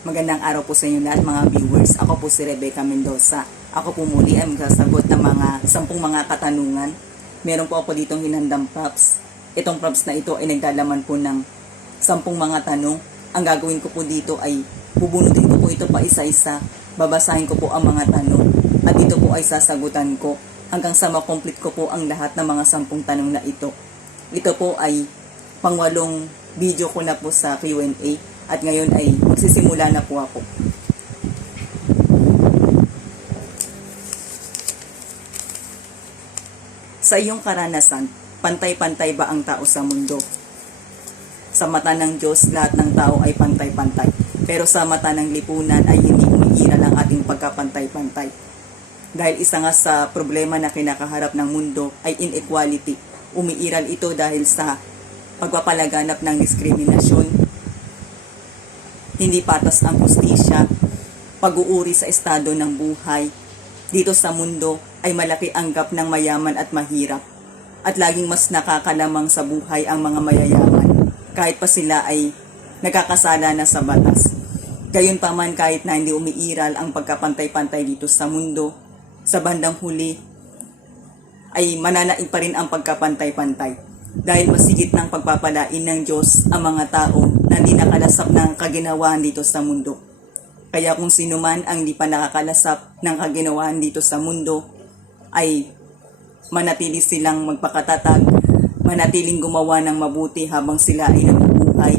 Magandang araw po sa inyo lahat mga viewers. Ako po si Rebecca Mendoza. Ako po muli ay magsasagot ng mga 10 mga katanungan. Meron po ako ditong hinandang props. Itong props na ito ay naglalaman po ng 10 mga tanong. Ang gagawin ko po dito ay bubunutin ko po ito pa isa-isa. Babasahin ko po ang mga tanong at ito po ay sasagutan ko hanggang sa makomplete ko po ang lahat ng mga 10 tanong na ito. Ito po ay pangwalong video ko na po sa Q&A at ngayon ay magsisimula na po ako. Sa iyong karanasan, pantay-pantay ba ang tao sa mundo? Sa mata ng Diyos, lahat ng tao ay pantay-pantay. Pero sa mata ng lipunan ay hindi umiiral ang ating pagkapantay-pantay. Dahil isa nga sa problema na kinakaharap ng mundo ay inequality. Umiiral ito dahil sa pagpapalaganap ng diskriminasyon, hindi patas ang hustisya, pag-uuri sa estado ng buhay. Dito sa mundo ay malaki ang gap ng mayaman at mahirap. At laging mas nakakalamang sa buhay ang mga mayayaman, kahit pa sila ay nagkakasala na sa batas. Gayunpaman kahit na hindi umiiral ang pagkapantay-pantay dito sa mundo, sa bandang huli ay mananaig pa rin ang pagkapantay-pantay. Dahil masigit ng pagpapalain ng Diyos ang mga tao na hindi nakalasap ng kaginawahan dito sa mundo. Kaya kung sino man ang di pa nakakalasap ng kaginawahan dito sa mundo, ay manatili silang magpakatatag, manatiling gumawa ng mabuti habang sila ay nabubuhay,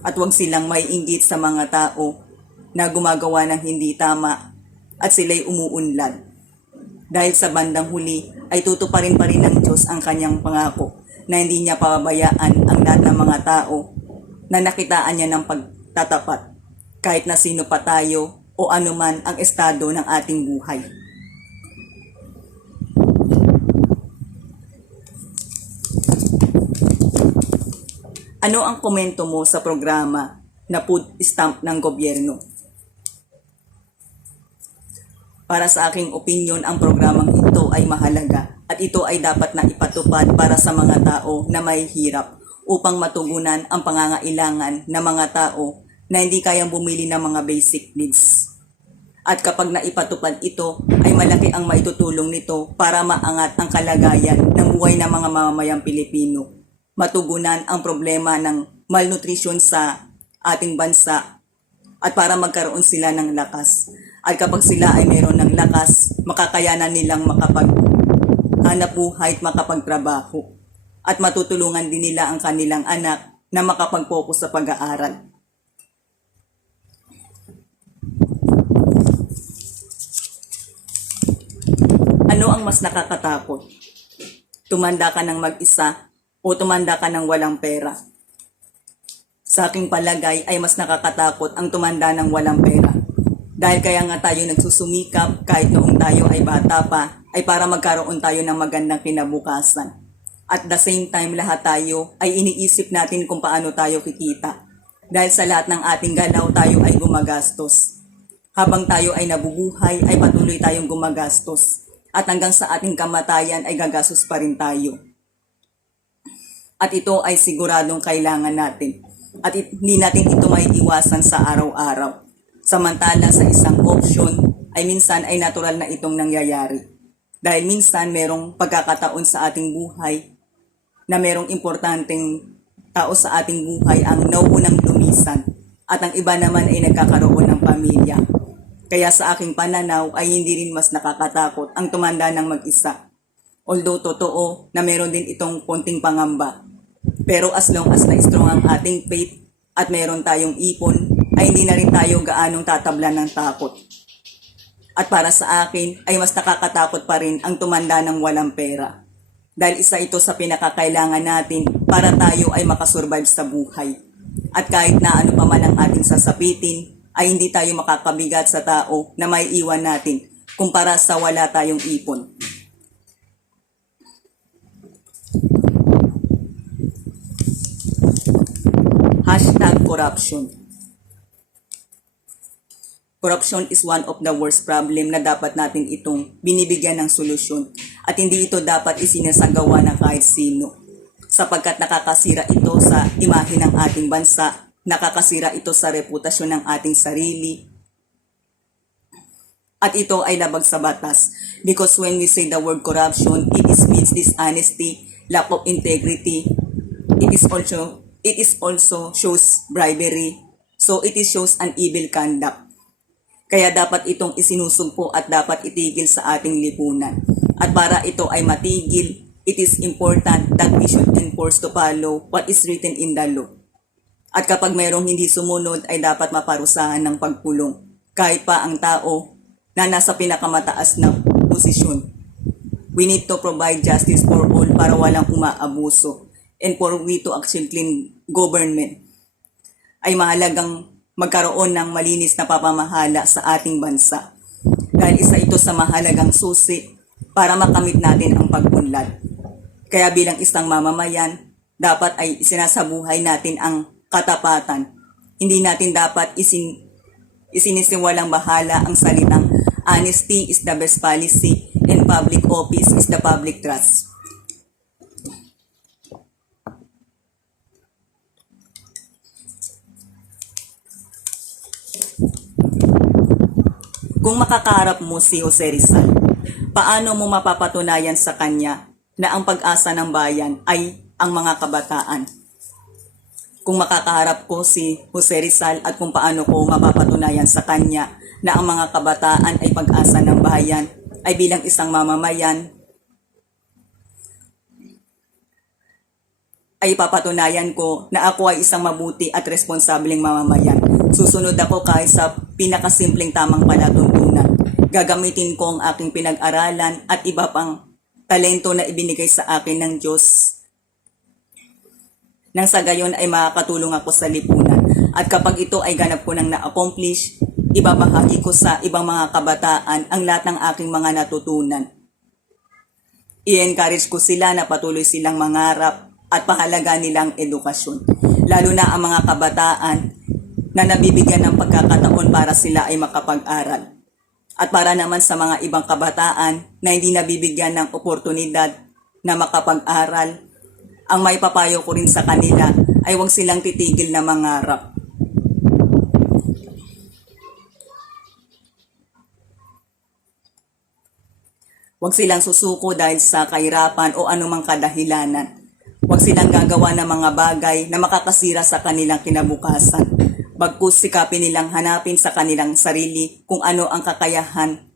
at huwag silang maiinggit sa mga tao na gumagawa ng hindi tama at sila'y umuunlad. Dahil sa bandang huli ay tutuparin pa rin ng Diyos ang kanyang pangako na hindi niya pababayaan ang lahat ng mga tao na nakitaan niya ng pagtatapat kahit na sino pa tayo o anuman ang estado ng ating buhay. Ano ang komento mo sa programa na food stamp ng gobyerno? Para sa aking opinyon, ang programang ito ay mahalaga at ito ay dapat na ipatupad para sa mga tao na may hirap upang matugunan ang pangangailangan ng mga tao na hindi kayang bumili ng mga basic needs. At kapag naipatupad ito, ay malaki ang maitutulong nito para maangat ang kalagayan ng buhay ng mga mamamayang Pilipino. Matugunan ang problema ng malnutrition sa ating bansa at para magkaroon sila ng lakas. At kapag sila ay mayroon ng lakas, makakayanan nilang makapaghanap buhay at makapagtrabaho. At matutulungan din nila ang kanilang anak na makapag-focus sa pag-aaral. Ano ang mas nakakatakot? Tumanda ka ng mag-isa o tumanda ka ng walang pera? Sa aking palagay ay mas nakakatakot ang tumanda ng walang pera. Dahil kaya nga tayo nagsusumikap kahit noong tayo ay bata pa ay para magkaroon tayo ng magandang kinabukasan. At the same time lahat tayo ay iniisip natin kung paano tayo kikita. Dahil sa lahat ng ating galaw tayo ay gumagastos. Habang tayo ay nabubuhay ay patuloy tayong gumagastos. At hanggang sa ating kamatayan ay gagastos pa rin tayo. At ito ay siguradong kailangan natin. At hindi natin ito maiiwasan sa araw-araw. Samantala sa isang option ay minsan ay natural na itong nangyayari. Dahil minsan merong pagkakataon sa ating buhay na merong importanteng tao sa ating buhay ang nauunang lumisan at ang iba naman ay nagkakaroon ng pamilya. Kaya sa aking pananaw ay hindi rin mas nakakatakot ang tumanda ng mag-isa. Although totoo na meron din itong konting pangamba. Pero as long as na strong ang ating faith at meron tayong ipon, ay hindi na rin tayo gaanong tatablan ng takot. At para sa akin, ay mas nakakatakot pa rin ang tumanda ng walang pera. Dahil isa ito sa pinakakailangan natin para tayo ay makasurvive sa buhay. At kahit na ano pa man ang ating sasapitin, ay hindi tayo makakabigat sa tao na may iwan natin kumpara sa wala tayong ipon. #corruption. Corruption is one of the worst problem na dapat natin itong binibigyan ng solusyon at hindi ito dapat isinasagawa ng kahit sino sapagkat nakakasira ito sa imahe ng ating bansa nakakasira ito sa reputasyon ng ating sarili, at ito ay labag sa batas. Because when we say the word corruption, it means dishonesty, lack of integrity. It is also shows bribery. So it shows an evil conduct. Kaya dapat itong isinusumpo at dapat itigil sa ating lipunan. At para ito ay matigil, it is important that we should enforce to follow what is written in the law. At kapag mayroong hindi sumunod ay dapat maparusahan ng pagkulong. Kahit pa ang tao na nasa pinakamataas na posisyon. We need to provide justice for all para walang umaabuso. And for we to actually clean government, ay mahalagang magkaroon ng malinis na pamamahala sa ating bansa. Dahil isa ito sa mahalagang susi para makamit natin ang pag-unlad. Kaya bilang isang mamamayan, dapat ay isinasabuhay natin ang katapatan. Hindi natin dapat isinisiwalang bahala ang salitang honesty is the best policy and public office is the public trust. Kung makakaharap mo si Jose Rizal, paano mo mapapatunayan sa kanya na ang pag-asa ng bayan ay ang mga kabataan? Kung makakaharap ko si Jose Rizal at kung paano ko mapapatunayan sa kanya na ang mga kabataan ay pag-asa ng bayan, ay bilang isang mamamayan, ay papatunayan ko na ako ay isang mabuti at responsableng mamamayan. Susunod ako kahit sa pinakasimpleng tamang palatuntunan. Gagamitin ko ang aking pinag-aralan at iba pang talento na ibinigay sa akin ng Diyos. Nang sa gayon ay makakatulong ako sa lipunan. At kapag ito ay ganap ko nang na-accomplish, ibabahagi ko sa ibang mga kabataan ang lahat ng aking mga natutunan. I-encourage ko sila na patuloy silang mangarap at pahalaga nilang edukasyon. Lalo na ang mga kabataan na nabibigyan ng pagkakataon para sila ay makapag-aral. At para naman sa mga ibang kabataan na hindi nabibigyan ng oportunidad na makapag-aral, ang may papayo ko rin sa kanila ay huwag silang titigil na mangarap. Huwag silang susuko dahil sa kahirapan o anumang kadahilanan. Huwag silang gagawa ng mga bagay na makakasira sa kanilang kinabukasan. Bagkus sikapin nilang hanapin sa kanilang sarili kung ano ang kakayahan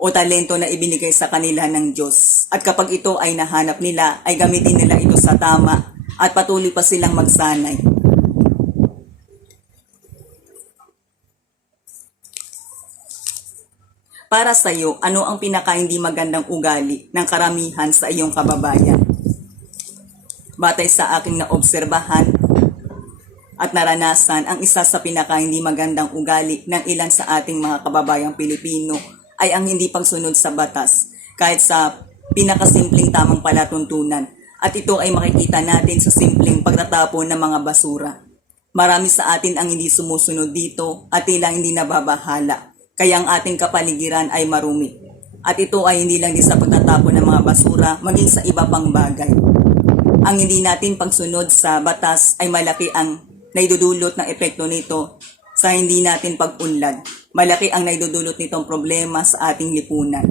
o talento na ibinigay sa kanila ng Diyos. At kapag ito ay nahanap nila, ay gamitin nila ito sa tama at patuloy pa silang magsanay. Para sa iyo, ano ang pinaka hindi magandang ugali ng karamihan sa iyong kababayan? Batay sa aking naobserbahan at naranasan, ang isa sa pinaka hindi magandang ugali ng ilan sa ating mga kababayang Pilipino ay ang hindi pagsunod sa batas, kahit sa pinakasimpleng tamang palatuntunan. At ito ay makikita natin sa simpleng pagtatapon ng mga basura. Marami sa atin ang hindi sumusunod dito at tila hindi nababahala. Kaya ang ating kapaligiran ay marumi. At ito ay hindi lang din sa pagtatapon ng mga basura, maging sa iba pang bagay. Ang hindi natin pagsunod sa batas ay malaki ang naidudulot ng epekto nito sa hindi natin pag-unlad. Malaki ang naidudulot nitong problema sa ating lipunan.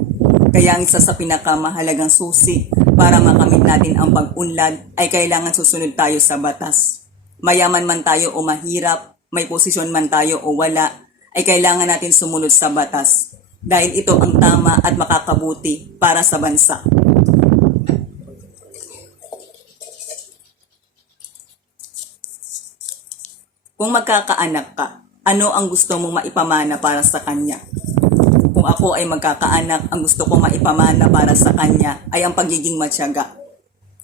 Kaya ang isa sa pinakamahalagang susi para makamit natin ang pag-unlad ay kailangan susunod tayo sa batas. Mayaman man tayo o mahirap, may posisyon man tayo o wala, ay kailangan natin sumunod sa batas. Dahil ito ang tama at makakabuti para sa bansa. Kung magkakaanak ka, ano ang gusto mong maipamana para sa kanya? Kung ako ay magkakaanak, ang gusto kong maipamana para sa kanya ay ang pagiging matyaga.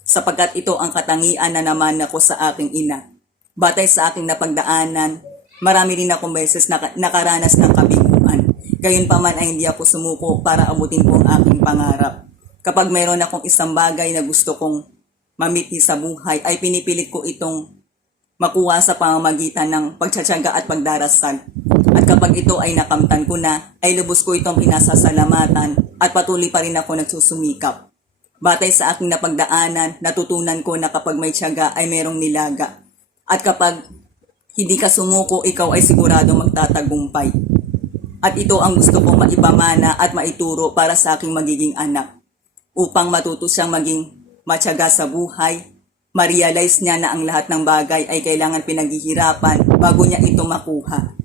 Sapagkat ito ang katangian na naman ako sa aking ina. Batay sa aking napagdaanan, marami rin akong beses nakaranas ng kabiguan. Gayunpaman ay hindi ako sumuko para abutin ko ang aking pangarap. Kapag mayroon akong isang bagay na gusto kong mamiti sa buhay, ay pinipilit ko itong makuha sa pamamagitan ng pagtsatsaga at pagdarasal. At kapag ito ay nakamtan ko na, ay lubos ko itong pinasasalamatan at patuloy pa rin ako nagsusumikap. Batay sa aking napagdaanan, natutunan ko na kapag may tiyaga ay mayroong nilaga. At kapag Hindi ka sumuko, ikaw ay sigurado magtatagumpay. At ito ang gusto kong maipamana at maituro para sa aking magiging anak. Upang matuto siyang maging matyaga sa buhay, ma-realize niya na ang lahat ng bagay ay kailangan pinaghihirapan bago niya ito makuha.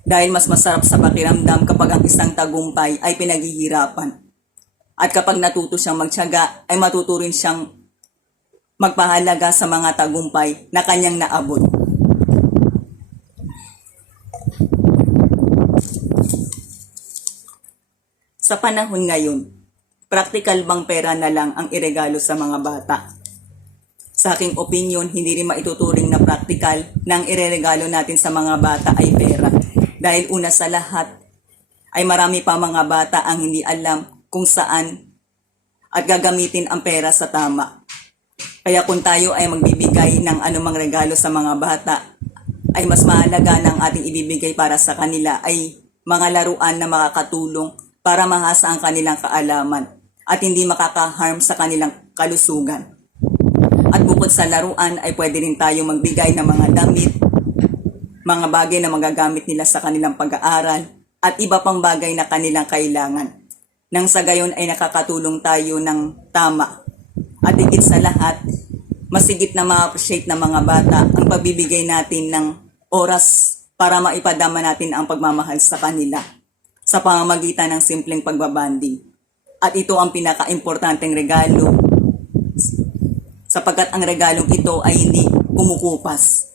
Dahil mas masarap sa pakiramdam kapag ang isang tagumpay ay pinaghihirapan. At kapag natuto siyang magtiyaga, ay matuto rin siyang magpahalaga sa mga tagumpay na kanyang naabot. Sa panahon ngayon, praktikal bang pera na lang ang iregalo sa mga bata? Sa aking opinion, hindi rin maituturing na praktikal na ang ireregalo natin sa mga bata ay pera. Dahil una sa lahat, ay marami pa mga bata ang hindi alam kung saan at gagamitin ang pera sa tama. Kaya kung tayo ay magbibigay ng anumang regalo sa mga bata, ay mas mahalaga ng ating ibibigay para sa kanila ay mga laruan na makakatulong para mahasa ang kanilang kaalaman at hindi makaka-harm sa kanilang kalusugan. At bukod sa laruan ay pwede rin tayo magbigay ng mga damit, mga bagay na magagamit nila sa kanilang pag-aaral at iba pang bagay na kanilang kailangan. Nang sa gayon ay nakakatulong tayo ng tama. At higit sa lahat, masigit na ma-appreciate ng mga bata ang pagbibigay natin ng oras para maipadama natin ang pagmamahal sa kanila sa pamamagitan ng simpleng pagbabanding. At ito ang pinaka-importanteng regalo sapagkat ang regalong ito ay hindi kumukupas.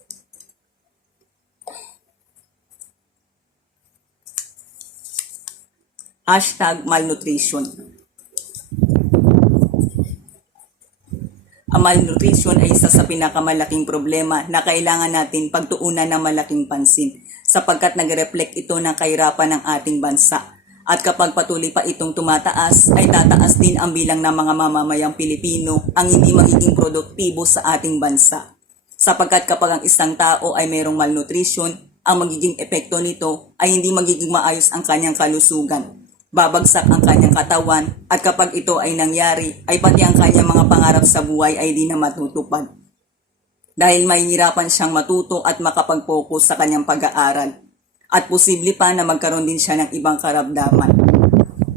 #malnutrition. Ang malnutrition ay isa sa pinakamalaking problema na kailangan natin pagtuunan ng malaking pansin sapagkat nag-reflect ito ng kahirapan ng ating bansa. At kapag patuloy pa itong tumataas, ay tataas din ang bilang ng mga mamamayang Pilipino ang hindi magiging produktibo sa ating bansa. Sapagkat kapag ang isang tao ay mayroong malnutrition, ang magiging epekto nito ay hindi magiging maayos ang kanyang kalusugan. Babagsak ang kanyang katawan at kapag ito ay nangyari, ay pati ang kanyang mga pangarap sa buhay ay di na matutupad. Dahil mahihirapan siyang matuto at makapag-focus sa kanyang pag-aaral. At posible pa na magkaroon din siya ng ibang karamdaman.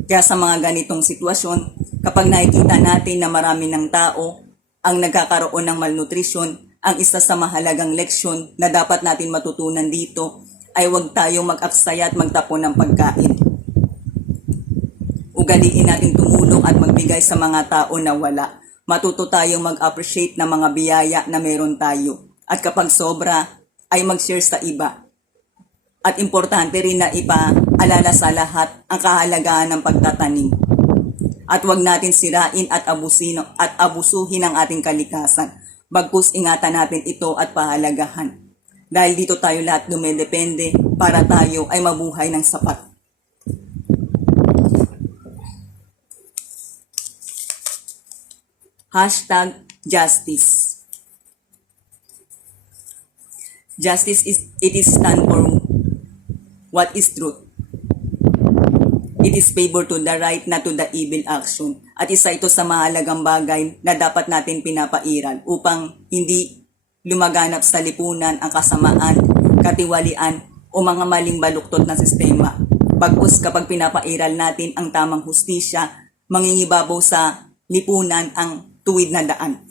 Kaya sa mga ganitong sitwasyon, kapag nakikita natin na marami ng tao ang nagkakaroon ng malnutrition, ang isa sa mahalagang leksyon na dapat natin matutunan dito ay huwag tayong mag-aksaya at magtapon ng pagkain. Ugaliin natin tumulong at magbigay sa mga tao na wala. Matuto tayong mag-appreciate ng mga biyaya na meron tayo. At kapag sobra, ay mag-share sa iba. At importante rin na ipaalala sa lahat ang kahalagahan ng pagtatanim. At huwag natin sirain at abusuhin ang ating kalikasan. Bagkus ingatan natin ito at pahalagahan. Dahil dito tayo lahat dumedepende para tayo ay mabuhay ng sapat. #justice. Justice it is stand for what is truth. It is favor to the right, not to the evil action. At isa ito sa mahalagang bagay na dapat natin pinapairal upang hindi lumaganap sa lipunan ang kasamaan, katiwalian o mga maling baluktot na sistema. Bagkus kapag pinapairal natin ang tamang hustisya, mangingibabaw sa lipunan ang tuwid na daan.